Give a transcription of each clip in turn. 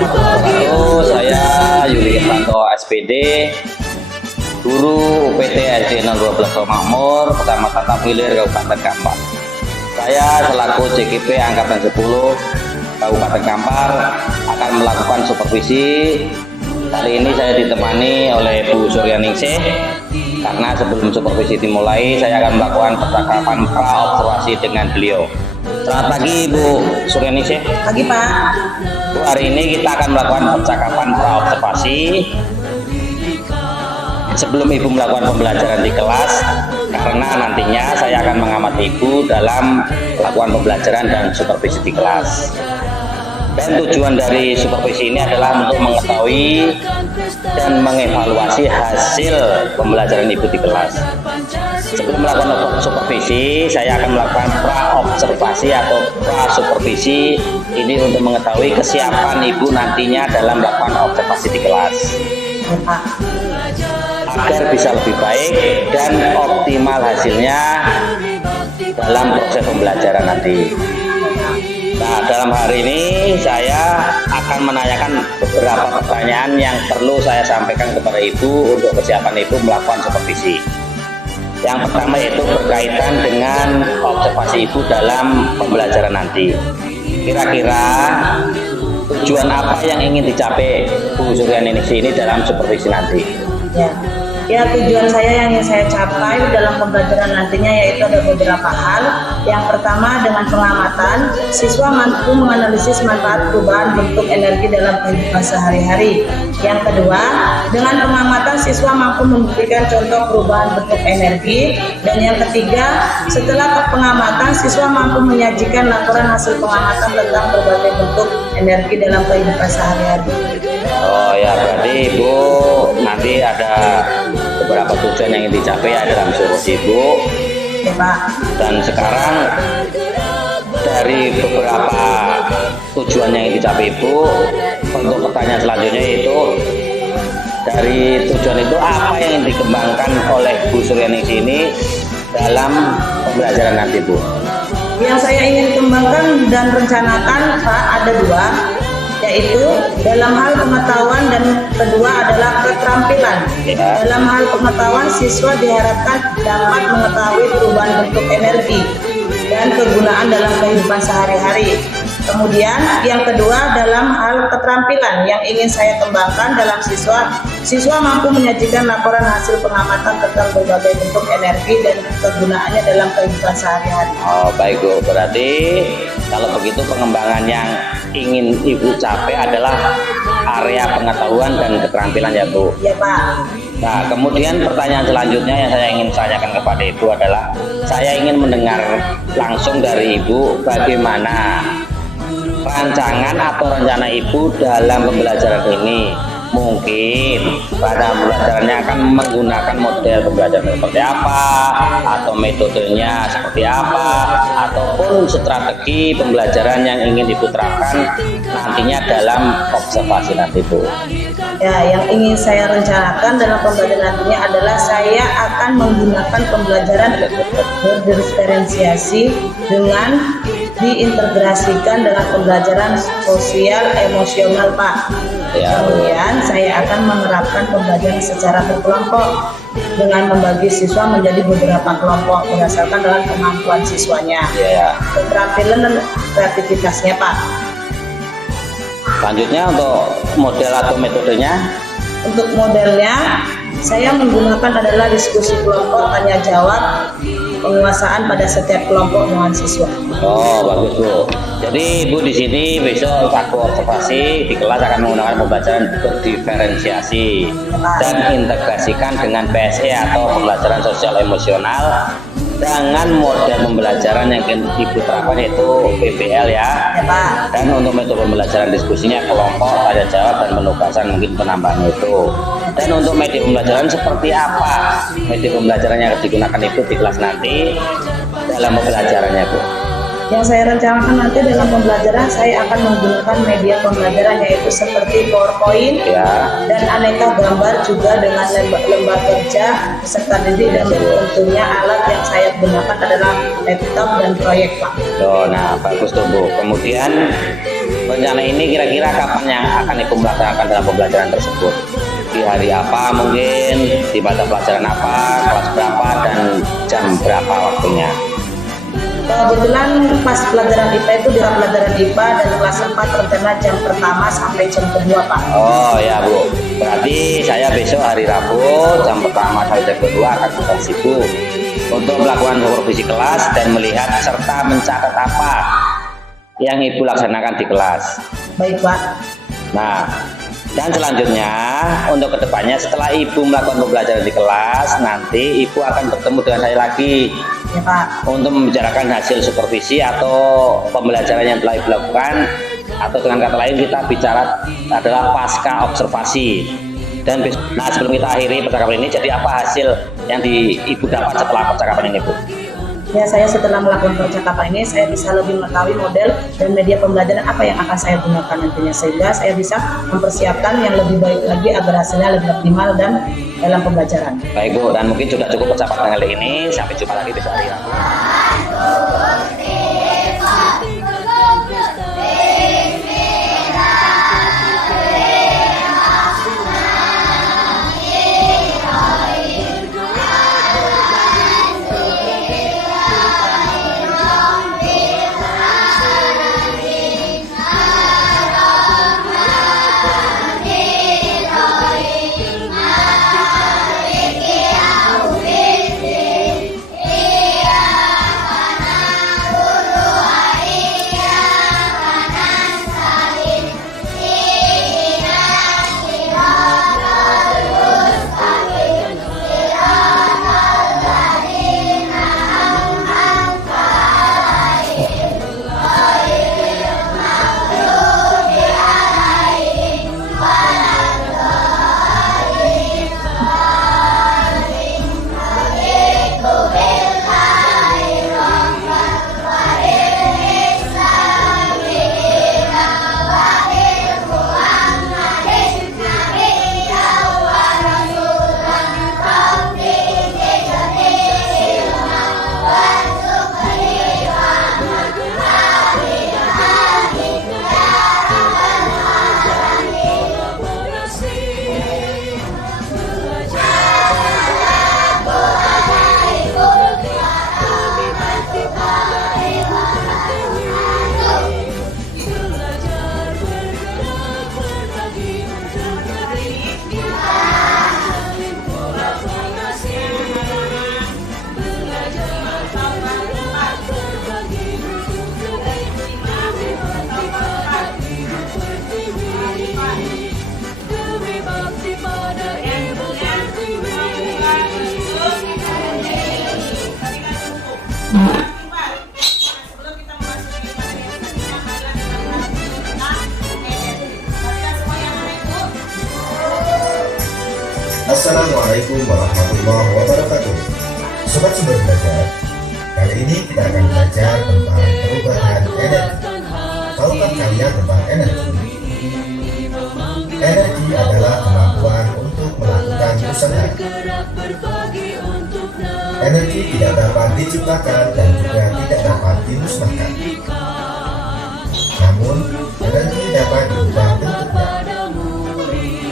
warahmatullahi wabarakatuh. Saya Yuli Irvanto SPD, guru UPT SD 012 Makmur, Kecamatan Tampilir, Kabupaten Kampar. Saya selaku JKP Angkatan 10 Kabupaten Kampar akan melakukan supervisi. Kali ini saya ditemani oleh Bu Suryaningsih, karena sebelum supervisi dimulai saya akan melakukan percakapan pra-observasi dengan beliau. Selamat pagi Bu Suryaningsih. Pagi Pak. Bu, hari ini kita akan melakukan percakapan pra-observasi sebelum Ibu melakukan pembelajaran di kelas, karena nantinya saya akan mengamati Ibu dalam melakukan pembelajaran dan supervisi di kelas. Dan tujuan dari supervisi ini adalah untuk mengetahui dan mengevaluasi hasil pembelajaran Ibu di kelas. Sebelum melakukan supervisi, saya akan melakukan pra-observasi atau pra-supervisi ini untuk mengetahui kesiapan Ibu nantinya dalam melakukan observasi di kelas, agar bisa lebih baik dan optimal hasilnya dalam proses pembelajaran nanti. Nah, dalam hari ini saya akan menanyakan beberapa pertanyaan yang perlu saya sampaikan kepada Ibu untuk kesiapan Ibu melakukan supervisi. Yang pertama yaitu berkaitan dengan observasi Ibu dalam pembelajaran nanti. Kira-kira tujuan apa yang ingin dicapai Bu Suryaningsih ini dalam supervisi nanti? Ya, tujuan saya yang ingin saya capai dalam pembelajaran nantinya yaitu ada beberapa hal. Yang pertama, dengan pengamatan, siswa mampu menganalisis manfaat perubahan bentuk energi dalam kehidupan sehari-hari. Yang kedua, dengan pengamatan siswa mampu memberikan contoh perubahan bentuk energi. Dan yang ketiga, setelah pengamatan, siswa mampu menyajikan laporan hasil pengamatan tentang berbagai bentuk energi dalam kehidupan sehari-hari. Oh ya, berarti Ibu nanti ada beberapa tujuan yang ingin dicapai dalam supervisi Ibu. Ya, Pak. Dan sekarang dari beberapa tujuan yang ingin dicapai Ibu, untuk pertanyaan selanjutnya yaitu dari tujuan itu apa yang ingin dikembangkan oleh Bu Suryaningsih ini dalam pembelajaran nanti Bu? Yang saya ingin kembangkan dan rencanakan Pak ada dua, yaitu dalam hal pengetahuan dan kedua adalah keterampilan. Ya. Dalam hal pengetahuan, siswa diharapkan dapat mengetahui perubahan bentuk energi dan kegunaan dalam kehidupan sehari-hari. Kemudian yang kedua dalam hal keterampilan yang ingin saya kembangkan dalam siswa mampu menyajikan laporan hasil pengamatan tentang berbagai bentuk energi dan kegunaannya dalam kehidupan sehari-hari. Oh baik Bu, berarti kalau begitu pengembangan yang ingin Ibu capai adalah area pengetahuan dan keterampilan ya Bu? Ya Pak. Nah, kemudian pertanyaan selanjutnya yang saya ingin tanyakan kepada Ibu adalah saya ingin mendengar langsung dari Ibu bagaimana rancangan atau rencana Ibu dalam pembelajaran ini. Mungkin pada pembelajarannya akan menggunakan model pembelajaran seperti apa, atau metodenya seperti apa, ataupun strategi pembelajaran yang ingin Ibu terapkan nantinya dalam observasi nanti Bu. Ya, yang ingin saya rencanakan dalam pembelajaran nantinya adalah saya akan menggunakan pembelajaran berdiferensiasi dengan diintegrasikan dengan pembelajaran sosial emosional Pak. Ya. Kemudian saya akan menerapkan pembelajaran secara berkelompok dengan membagi siswa menjadi beberapa kelompok berdasarkan dengan kemampuan siswanya, Ya. keterampilan dan kreativitasnya Pak. Selanjutnya untuk model atau metodenya? Untuk modelnya saya menggunakan adalah diskusi kelompok, tanya jawab, penguasaan pada setiap kelompok dengan siswa. Oh bagus Bu. Jadi Ibu di sini besok waktu observasi di kelas akan menggunakan pembelajaran berdiferensiasi dan integrasikan dengan PSE atau pembelajaran sosial emosional dengan model pembelajaran yang Ibu terapkan yaitu PBL ya. Ya Pak. Dan untuk metode pembelajaran diskusinya kelompok, tanya jawab dan penugasan mungkin penambahan itu. Dan untuk media pembelajaran seperti apa media pembelajaran yang digunakan itu di kelas nanti dalam pembelajarannya Bu? Yang saya rencanakan nanti dalam pembelajaran saya akan menggunakan media pembelajaran yaitu seperti PowerPoint dan aneka gambar juga dengan lembar kerja peserta didik dan tentunya alat yang saya gunakan adalah laptop dan proyek Pak. Oh, nah bagus tuh Bu. Kemudian rencana ini kira-kira kapan yang akan Ibu melaksanakan dalam pembelajaran tersebut? Di hari apa mungkin, di mata pelajaran apa, kelas berapa, dan jam berapa waktunya? Kebetulan pas pelajaran IPA itu di pelajaran IPA dan kelas 4 rencana jam pertama sampai jam kedua, Pak. Oh ya Bu, berarti saya besok hari Rabu jam pertama sampai jam kedua akan tugas Ibu untuk melakukan supervisi kelas dan melihat serta mencatat apa yang Ibu laksanakan di kelas. Baik, Pak. Nah, dan selanjutnya untuk kedepannya setelah Ibu melakukan pembelajaran di kelas, nanti Ibu akan bertemu dengan saya lagi Ya, Pak. untuk membicarakan hasil supervisi atau pembelajaran yang telah Ibu lakukan, atau dengan kata lain kita bicara adalah pasca observasi. Dan nah, sebelum kita akhiri percakapan ini, jadi apa hasil yang Ibu dapat setelah percakapan ini, Bu? Ya, saya setelah melakukan percakapan ini, saya bisa lebih mengetahui model dan media pembelajaran apa yang akan saya gunakan nantinya, sehingga saya bisa mempersiapkan yang lebih baik lagi agar hasilnya lebih optimal dan dalam pembelajaran. Baik Bu, dan mungkin sudah cukup percakapan kali ini. Sampai jumpa lagi besok hari Rabu. Assalamualaikum warahmatullahi wabarakatuh. Sobat Sumber Belajar, kali ini kita akan belajar tentang perubahan energi. Tahukah kalian tentang energi? Energi adalah kemampuan untuk melakukan usaha. Energi tidak dapat diciptakan dan juga tidak dapat dimusnahkan. Namun, energi dapat diubah bentuknya.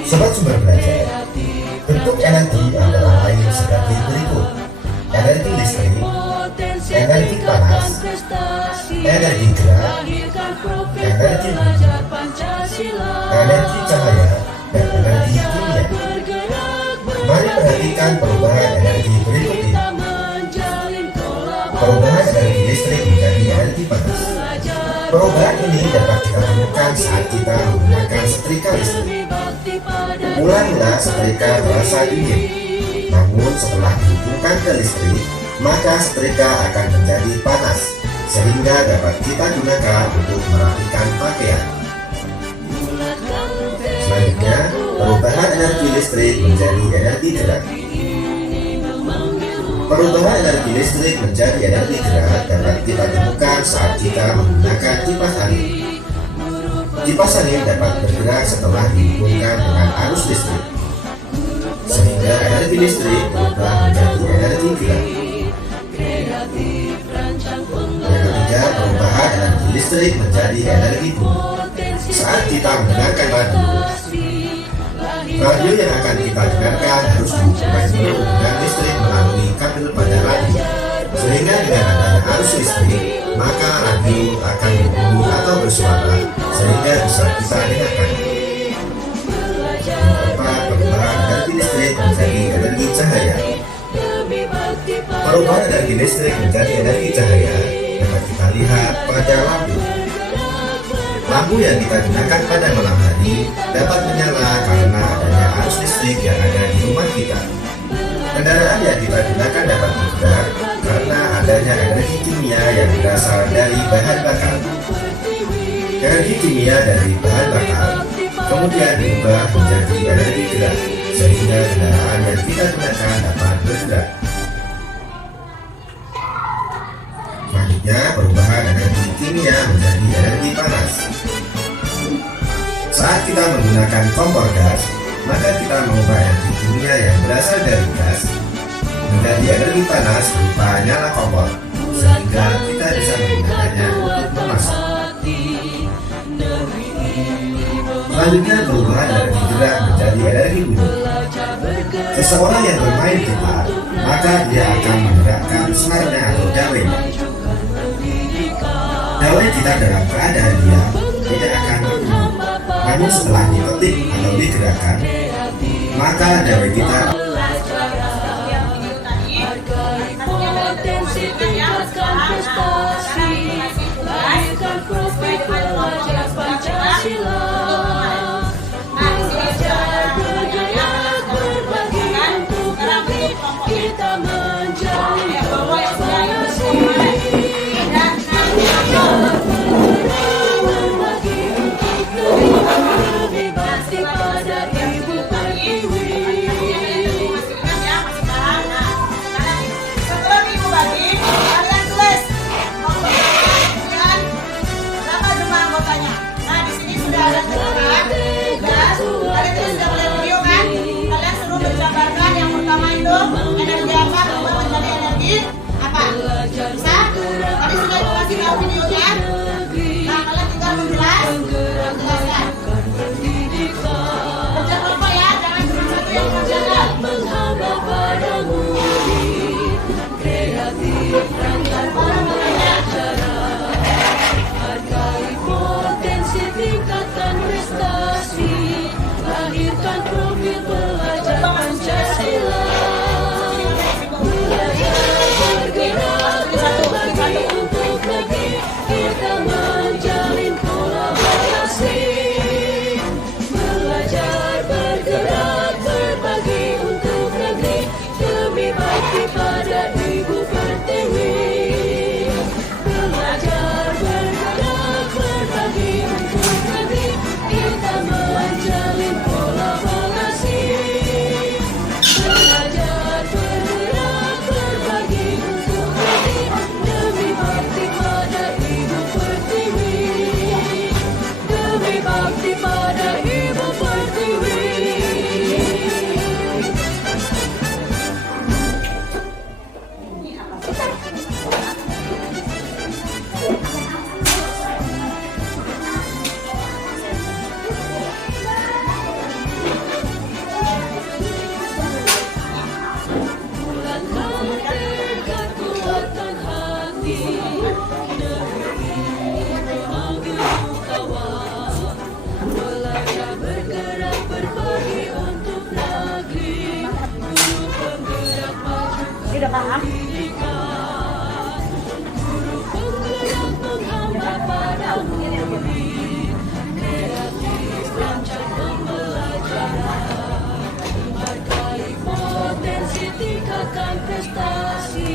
Sobat Sumber Belajar, bentuk energi antara lain sebagai berikut: energi listrik, energi panas, energi gerak, energi bumi, energi cahaya, dan energi kimia. Mari perhatikan perubahan energi berikut ini. Perubahan energi listrik menjadi energi panas. Perubahan ini dapat kita temukan saat kita menggunakan setrika listrik. Mula-mula setrika terasa dingin, namun setelah dihubungkan ke listrik, maka setrika akan menjadi panas, sehingga dapat kita gunakan untuk merapikan pakaian. Selanjutnya, perubahan energi listrik menjadi energi gerak. Perubahan energi listrik menjadi energi gerak dapat kita temukan saat kita menggunakan kipas angin. Kipas angin dapat bergerak setelah dihubungkan dengan arus listrik, sehingga energi listrik berubah menjadi energi gerak. Yang ketiga, perubahan energi listrik menjadi energi bumi. Saat kita mendengarkan radio yang akan kita dengarkan harus dihubungkan dulu dengan listrik melalui kabel pada radio. Sehingga dengan adanya arus listrik, maka radio akan berbunyi atau bersuara sehingga bisa kita dengarkan. Yang keempat, perubahan energi listrik menjadi energi cahaya. Perubahan energi listrik menjadi energi cahaya dapat kita lihat pada lampu. Lampu yang kita gunakan pada malam hari dapat menyala karena adanya arus listrik yang ada di rumah kita. Kendaraan yang kita gunakan dapat bergerak karena adanya energi kimia yang berasal dari bahan bakar. Energi kimia dari bahan bakar kemudian diubah menjadi energi gerak sehingga kendaraan yang kita gunakan dapat bergerak. Selanjutnya, perubahan energi kimia menjadi energi panas. Saat kita menggunakan kompor gas, maka kita mengubah energi kimia yang berasal dari gas menjadi energi panas berupa nyala kompor, sehingga kita bisa menggunakannya untuk memasak. Selanjutnya, perubahan energi gerak menjadi energi bunyi. Seseorang yang bermain gitar, maka dia akan menggerakkan senarnya atau dawainya. Dawai gitar dalam keadaan diam tidak akan berbunyi. Namun setelah diketik atau digerakkan, maka dawai gitar energi apa berubah menjadi energi apa? Bisa? Tadi sudah dikasih tahu videonya. Nah, kalian tinggal menjelaskan. Kerja kelompok ya, jangan cuma satu yang kerjakan. Hargai potensi tingkatkan prestasi, lahirkan profil pelajar Pancasila. Kita menjalin kolaborasi, belajar bergerak berbagi untuk negeri demi bakti pada Ibu Pertiwi. Belajar bergerak berbagi untuk negeri kita menjalin kolaborasi, belajar bergerak berbagi untuk negeri demi bakti pada Ibu Pertiwi, demi bakti pada Ibu Pertiwi. Bulatkan tekad kuatkan hati, belajar bergerak berbagi untuk negeri, guru penggerak maju pendidikan, guru penggerak menghamba pada murid, kreatif rancang pembelajaran, hargai potensi tingkatkan prestasi,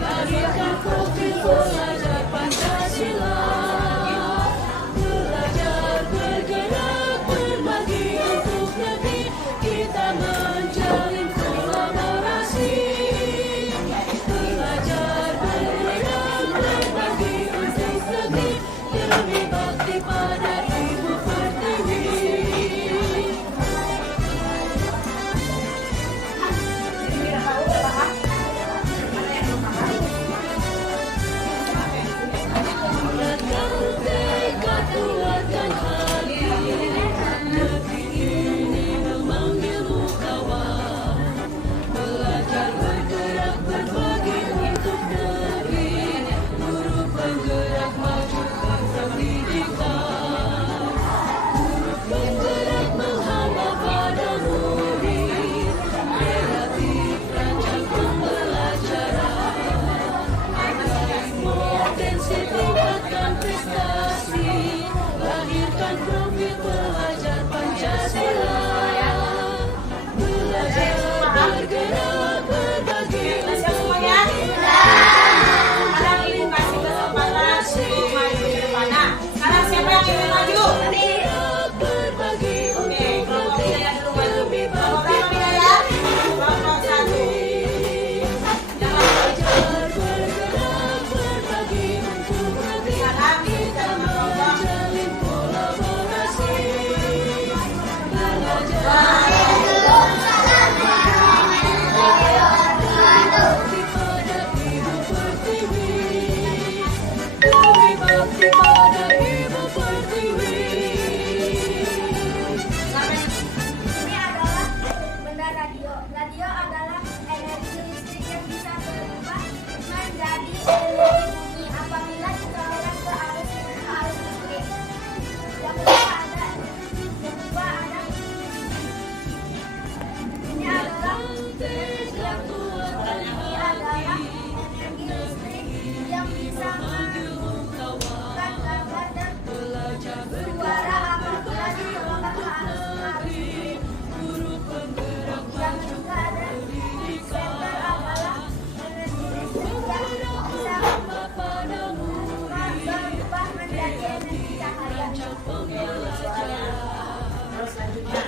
lahirkan profil pelajar Pancasila. Belajar bergerak berbagi untuk negeri kita menjalin kolaborasi, belajar bergerak berbagi untuk negeri demi bakti pada Ibu Pertiwi.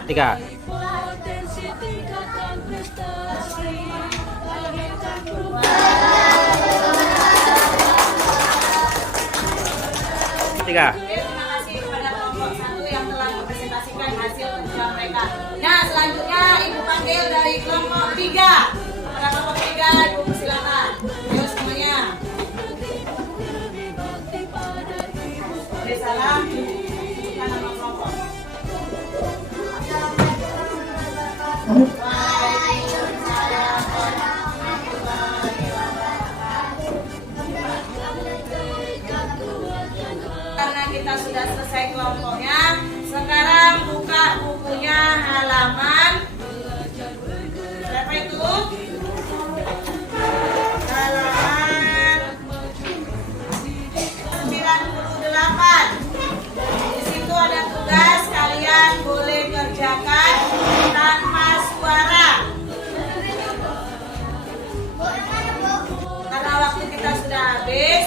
3. Potensi tingkatkan prestasi, lahirkan perubahan. 3. Terima kasih kepada kelompok 1 yang telah mempresentasikan hasil kerja mereka. Nah, selanjutnya Ibu panggil dari kelompok 3. Pada kelompok 3, Ibu silakan. Ayo semuanya. Beri salam. Sebutkan nama kelompok. Waalaikumsalam warahmatullahi wabarakatuh. Karena kita sudah selesai kelompoknya, sekarang buka bukunya halaman berapa itu? Halaman 98. Di situ ada tugas, kalian boleh kerjakan tanpa suara. Karena waktu kita sudah habis,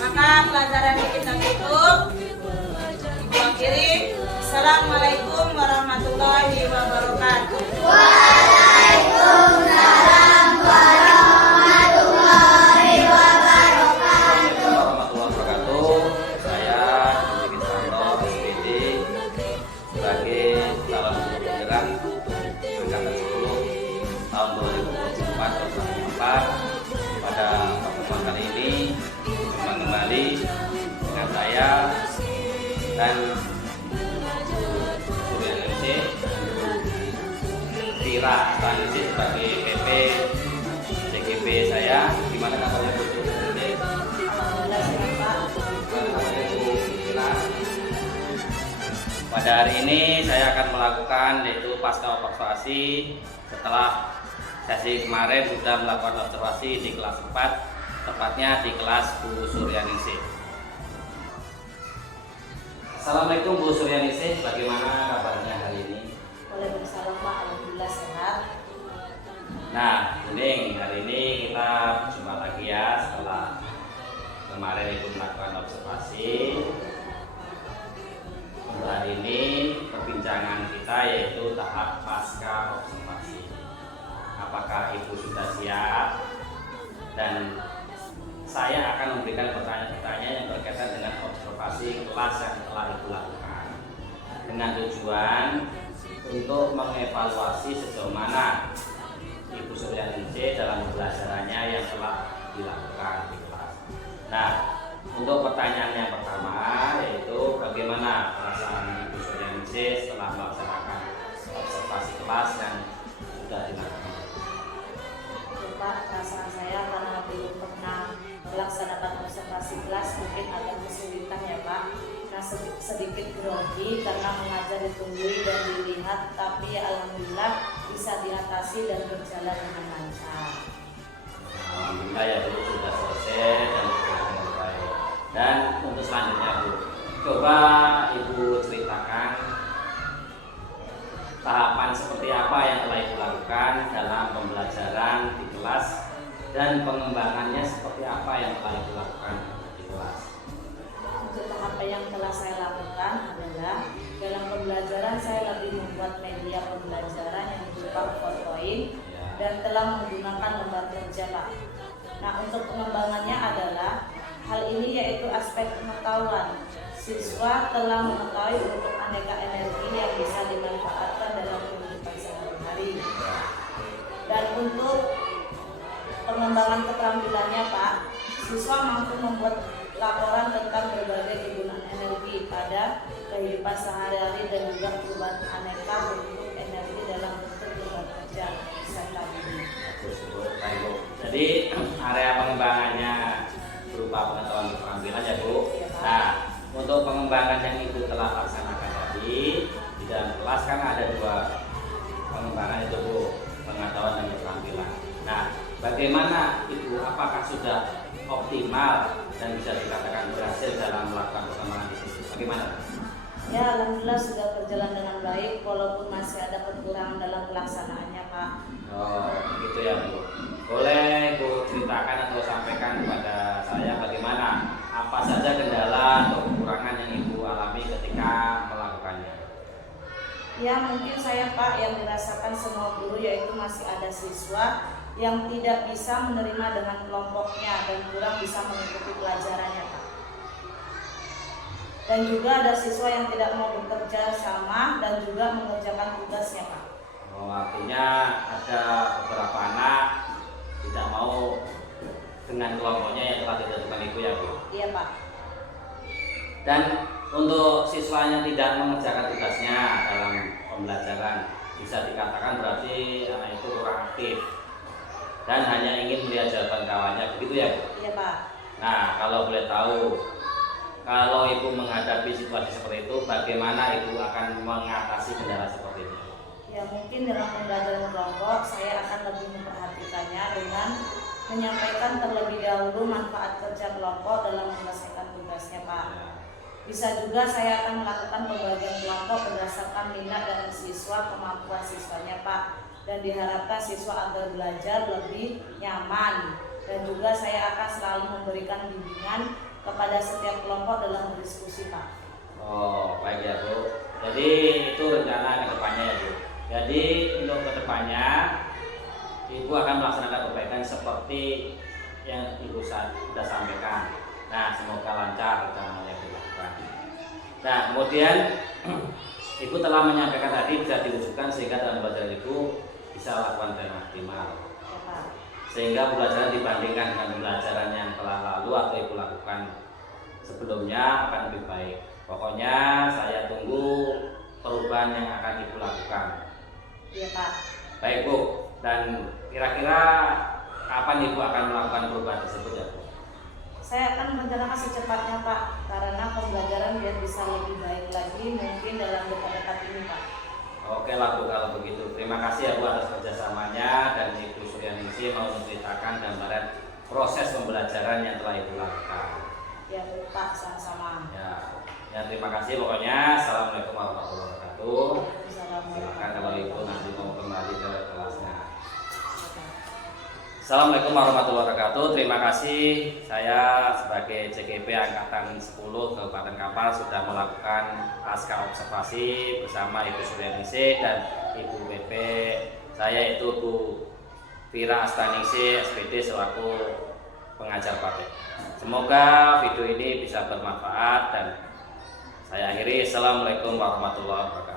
maka pelajaran ini kita tutup. Ibu akhiri. Assalamualaikum warahmatullahi wabarakatuh. Warahmatullahi wabarakatuh. Saya Diki Sarno, SPD, sebagai calon guru penggerak Angkatan 10 tahun 2024. Pada pertemuan kali ini berjumpa kembali dengan saya dan Surya MC Tira Tanisi sebagai PP CGP saya. Gimana kabarnya Bu? Pada hari ini saya akan melakukan yaitu pasca observasi. Setelah sesi kemarin sudah melakukan observasi di kelas 4, tepatnya di kelas Bu Suryaningsih. Assalamualaikum Bu Suryaningsih, bagaimana kabarnya hari ini? Waalaikumsalam Pak, alhamdulillah sehat. Nah, Kuning, hari ini kita berjumpa lagi ya setelah kemarin itu melakukan observasi. Untuk hari ini perbincangan kita yaitu tahap pasca observasi. Apakah Ibu sudah siap? Dan saya akan memberikan pertanyaan-pertanyaan yang berkaitan dengan observasi kelas yang telah Ibu lakukan, dengan tujuan untuk mengevaluasi sejauh mana Ibu Suryaningsih dalam pembelajarannya yang telah dilakukan di kelas. Nah, untuk pertanyaan yang pertama yaitu bagaimana perasaan Ibu Suryaningsih setelah melaksanakan observasi kelas yang sudah dilakukan? Pak, perasaan saya karena belum pernah melaksanakan observasi kelas mungkin agak kesulitan ya Pak. Nah, sedikit grogi karena mengajar ditungguin dan dilihat, tapi ya alhamdulillah bisa diatasi dan berjalan dengan lancar. Alhamdulillah ya Bu, sudah selesai dan berjalan dengan baik. Dan untuk selanjutnya Bu, coba Ibu ceritakan tahapan seperti apa yang telah Ibu lakukan dalam pembelajaran di kelas dan pengembangannya seperti apa yang telah Ibu lakukan di kelas. Untuk tahap yang telah saya lakukan adalah dalam pembelajaran saya lebih membuat media pembelajaran yang berupa PowerPoint dan telah menggunakan lembar kerja Pak. Nah, untuk pengembangannya adalah hal ini yaitu aspek pengetahuan. Siswa telah mengetahui untuk aneka energi yang bisa dimanfaatkan dalam kehidupan sehari-hari. Dan untuk pengembangan keterampilannya Pak, siswa mampu membuat laporan tentang berbagai kegunaan energi pada kehidupan sehari-hari dan juga perubahan aneka bentuk energi dalam bentuk lembar kerja serta ini. Jadi area pengembangannya berupa pengetahuan keterampilan ya Bu. Nah, untuk pengembangan yang Ibu telah laksanakan tadi di dalam kelas kan ada 2 pengembangan itu Bu, pengetahuan dan keterampilan. Nah, bagaimana Ibu, apakah sudah optimal dan bisa dikatakan berhasil dalam melakukan pengembangan itu? Bagaimana? Ya, alhamdulillah sudah berjalan dengan baik walaupun masih ada kekurangan dalam pelaksanaannya Pak. Oh, begitu ya Bu. Boleh Bu ceritakan atau sampaikan kepada saya bagaimana, apa saja kendala atau kekurangan yang Ibu alami ketika melakukannya? Yang mungkin saya Pak yang dirasakan semua guru yaitu masih ada siswa yang tidak bisa menerima dengan kelompoknya dan kurang bisa mengikuti pelajarannya Pak. Dan juga ada siswa yang tidak mau bekerja sama dan juga mengerjakan tugasnya Pak. Oh, artinya ada beberapa anak tidak mau dengan kelompoknya yang telah ditentukan itu ya Bu? Iya Pak. Dan untuk siswa yang tidak mengerjakan tugasnya dalam pembelajaran, bisa dikatakan berarti anak itu kurang aktif dan hanya ingin melihat jawaban kawannya, begitu ya Bu? Iya Pak. Nah, kalau boleh tahu, kalau Ibu menghadapi situasi seperti itu, bagaimana Ibu akan mengatasi kendala seperti itu? Ya mungkin dalam pembelajaran kelompok saya akan lebih memperhatikannya dengan menyampaikan terlebih dahulu manfaat kerja kelompok dalam menyelesaikan tugasnya Pak. Bisa juga saya akan melakukan pembagian kelompok berdasarkan minat dan siswa, kemampuan siswanya Pak. Dan diharapkan siswa agar belajar lebih nyaman. Dan juga saya akan selalu memberikan bimbingan kepada setiap kelompok dalam berdiskusi Pak. Oh, baik ya Bu. Jadi itu rencana ke depannya ya Bu. Jadi untuk ke depannya Ibu akan melaksanakan perbaikan seperti yang Ibu sudah sampaikan. Nah, semoga lancar rencana yang dilakukan. Nah, kemudian Ibu telah menyampaikan tadi bisa diwujudkan sehingga dalam pembelajaran Ibu bisa lakukan dengan optimal. Ya, Pak. Sehingga pembelajaran dibandingkan dengan pembelajaran yang telah lalu atau Ibu lakukan sebelumnya akan lebih baik. Pokoknya saya tunggu perubahan yang akan Ibu lakukan. Iya Pak. Baik Bu, dan kira-kira kapan Ibu akan melakukan perubahan tersebut ya Bu? Saya akan merencanakan secepatnya Pak, karena pembelajaran biar bisa lebih baik lagi mungkin dalam dekat-dekat ini Pak. Oke lah Bu, kalau begitu. Terima kasih ya Bu atas kerjasamanya, dan Ibu Suryaningsih mau menceritakan gambaran proses pembelajaran yang telah Ibu lakukan. Ya Pak, sama-sama. Ya terima kasih pokoknya. Assalamualaikum warahmatullahi wabarakatuh. Assalamualaikum. Silakan kalau Ibu nanti mau kembali ke kelasnya. Assalamualaikum warahmatullahi wabarakatuh. Terima kasih. Saya sebagai CGP Angkatan 10 Kabupaten Kampar sudah melakukan pasca observasi bersama Ibu Suryaningsih dan Ibu BP. Saya itu Bu Fira Astaningsih, SPD selaku pengajar praktek. Semoga video ini bisa bermanfaat dan saya akhiri. Assalamualaikum warahmatullahi wabarakatuh.